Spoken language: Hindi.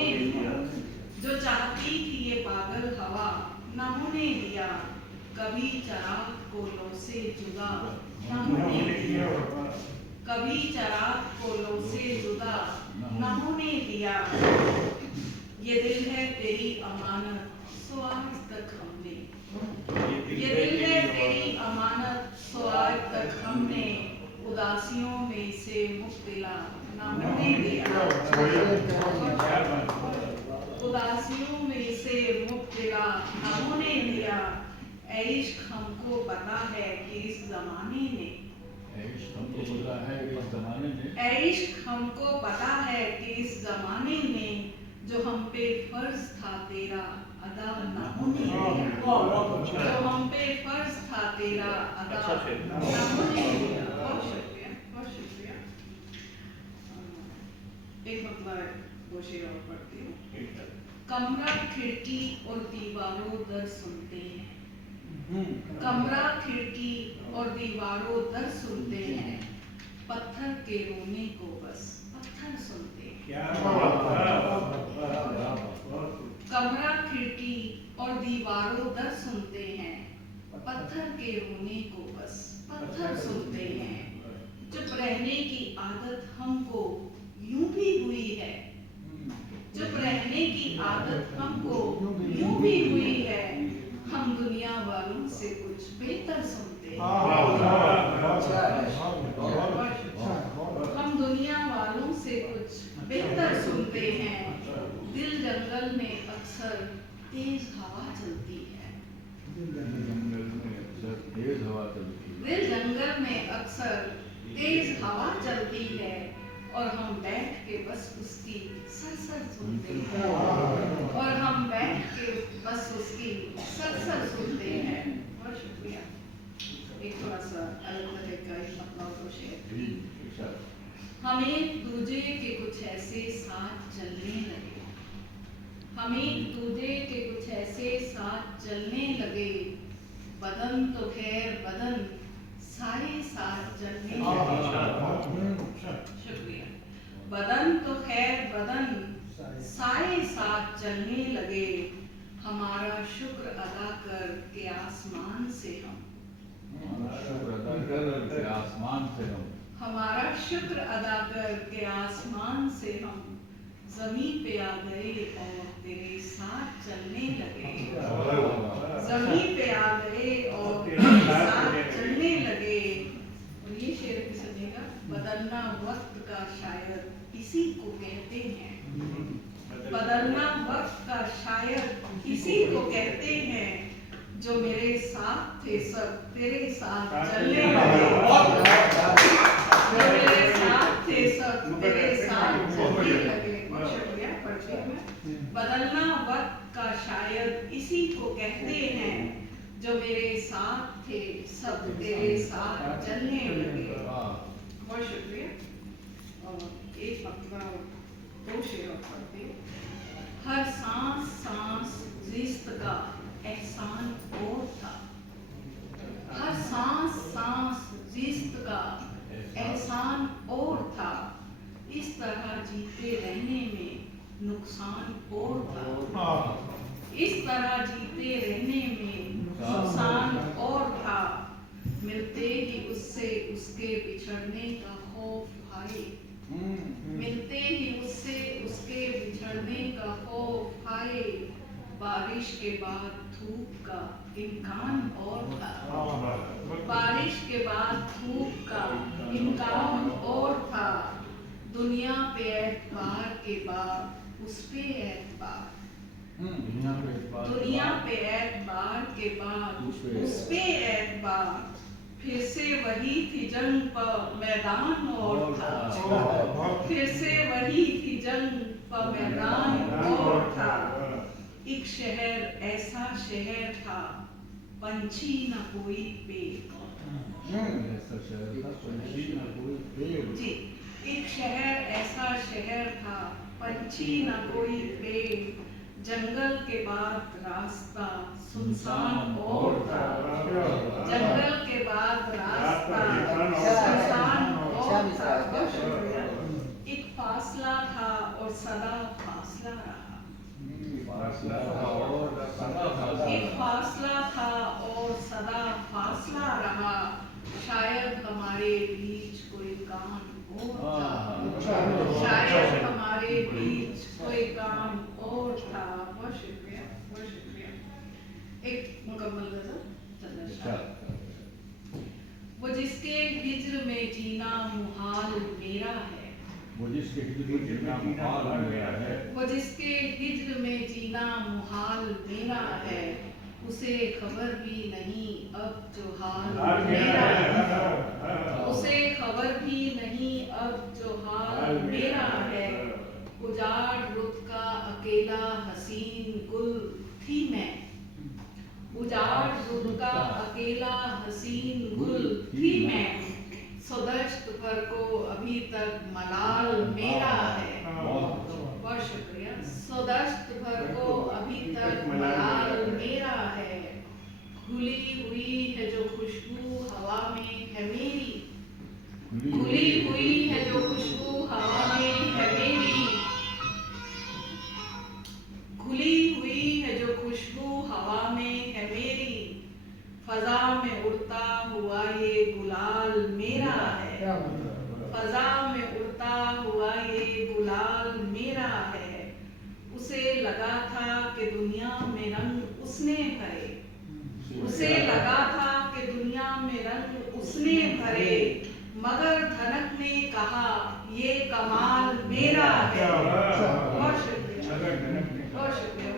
होने दिया, जो चाहती थी ये पागल हवा न होने दिया, कभी चराग को लो से जुदा न होने दिया, कभी चराग को लो से जुदा न होने दिया। ये दिल है तेरी अमानत सो आज तक हमने, ये दिल है तेरी अमानत सो आज तक हमने, उदासियों में से मुब्तला न होने दिया, उदासियों में से मुब्तला न होने दिया। ऐ इश्क हमको पता है कि इस जमाने ने, ऐ इश्क हमको पता है कि इस जमाने में, ऐ इश्क हमको पता है कि इस जमाने में, जो हम पे फर्ज था तेरा अदा न होने दिया, जो हम पे फर्ज था तेरा अदा न होने दिया। बहुत शुक्रिया, बहुत शुक्रिया। एक मतलब वो शेर और पढ़ती हूँ। कमरा खिड़की और दीवारों दर सुनते हैं, कमरा खिड़की और दीवारों दर सुनते हैं, पत्थर के रोने को बस पत्थर सुनते हैं। कमरा खिड़की और दीवारों दर सुनते हैं, पत्थर के रोने को बस पत्थर सुनते हैं। चुप रहने की आदत हमको यूं भी हुई है, चुप रहने की आदत हमको यूं भी हुई है, हम दुनिया वालों से कुछ बेहतर सुनते हैं, हम दुनिया वालों से कुछ बेहतर सुनते हैं। दिल जंगल में अक्सर तेज हवा चलती है, दिल जंगल में अक्सर तेज हवा चलती है, दिल जंगल में अक्सर तेज हवा चलती है, और हम बैठ के बस उसकी सरसर सुनते हैं, और हम बैठ के बस उसकी सरसर सुनते हैं। बहुत शुक्रिया। एक थोड़ा सा अलग तरह का एक मतलब तो शेर। हम एक दूजे के कुछ ऐसे साथ चलने लगे, हम एक दूजे के कुछ ऐसे साथ चलने लगे, बदन तो खैर बदन साए साथ चलने लगे। शुक्रिया। बदन तो खैर बदन साए साथ चलने लगे, हमारा शुक्र अदा कर के आसमान से हम, शुक्र अदा कर के आसमान से हम, हमारा शुक्र अदा कर के आसमान से हम, ज़मीं पे आ गए और तेरे साथ चलने लगे, ज़मीं पे आ गए और तेरे साथ चलने लगे। और ये शेर भी सुनिएगा। बदलना वक्त का शायद इसी को कहते हैं, बदलना वक्त का शायद इसी को कहते हैं, जो मेरे साथ थे सब तेरे साथ चलने लगे, जो मेरे साथ थे सब तेरे साथ चलने लगे। बहुत शुक्रिया। पढ़ती हूँ मैं। बदलना वक्त का शायद इसी को कहते हैं, जो मेरे साथ थे सब तेरे साथ चलने लगे। बहुत शुक्रिया। और एक मतलब दो शेर पढ़ती हूँ। हर सांस सांस जिस्त का एहसान और था, हर सांस सांस जिस्त का एहसान और था, इस तरह जीते रहने में नुकसान और था, इस तरह जीते रहने में नुकसान और था, मिलते ही उससे उसके बिछड़ने का खौफ आए, मिलते ही उससे उसके बिछड़ने का खौफ आए, बारिश के बाद धूप का इम्कान और था, बारिश के बाद धूप का इम्कान और था, दुनिया पे एतबार के बाद उस पे एतबार, दुनिया पे एतबार के बाद उस पे एतबार, फिर से वही थी जंग पर मैदान और था, फिर से वही थी जंग पर मैदान और था, एक शहर ऐसा शहर था पंछी न कोई पेड़, ऐसा शहर था पंछी न कोई पेड़, जी, एक शहर ऐसा शहर था पंछी न कोई पेड़, जंगल के बाद रास्ता सुनसान और था, जंगल के बाद रास्ता सुनसान और था। एक फासला था और सदा फासला रहा, फासला था और सदा फासला एक फासला था और सदा फासला रहा, शायद हमारे बीच कोई काम और था, शायद हमारे बीच कोई काम और था। बहुत शुक्रिया, बहुत शुक्रिया। एक मुकम्मल गज़ल चलना शायद। वो जिसके हिज्र में जीना मुहाल मेरा है, वो जिसके हिज्र में जीना मुहाल मेरा है, वो जिसके हिज्र में जीना मुहाल मेरा है, उसे खबर भी नहीं अब जो हाल मेरा है, उसे खबर भी नहीं अब जो हाल मेरा है। उजाड़ रुत का अकेला हसीन गुल थी मैं, उजाड़ रुत का अकेला हसीन गुल थी मैं, सदश्त पर को अभी तक मलाल मेरा है। बहुत शुक्रिया। सदश्त पर को अभी तक मलाल मेरा है, घुली हुई है जो खुशबू हवा में है मेरी, घुली हुई है जो खुशबू हवा में है मेरी, घुली हुई है जो खुशबू हवा में है मेरी, फजा में उड़ता हुआ ये गुलाल मेरा है, फजा में उड़ता हुआ ये गुलाल मेरा है। उसे लगा था कि दुनिया में रंग उसने भरे, उसे लगा था कि दुनिया में रंग उसने भरे, मगर धनक ने कहा ये कमाल मेरा है। बहुत शुक्रिया, बहुत शुक्रिया।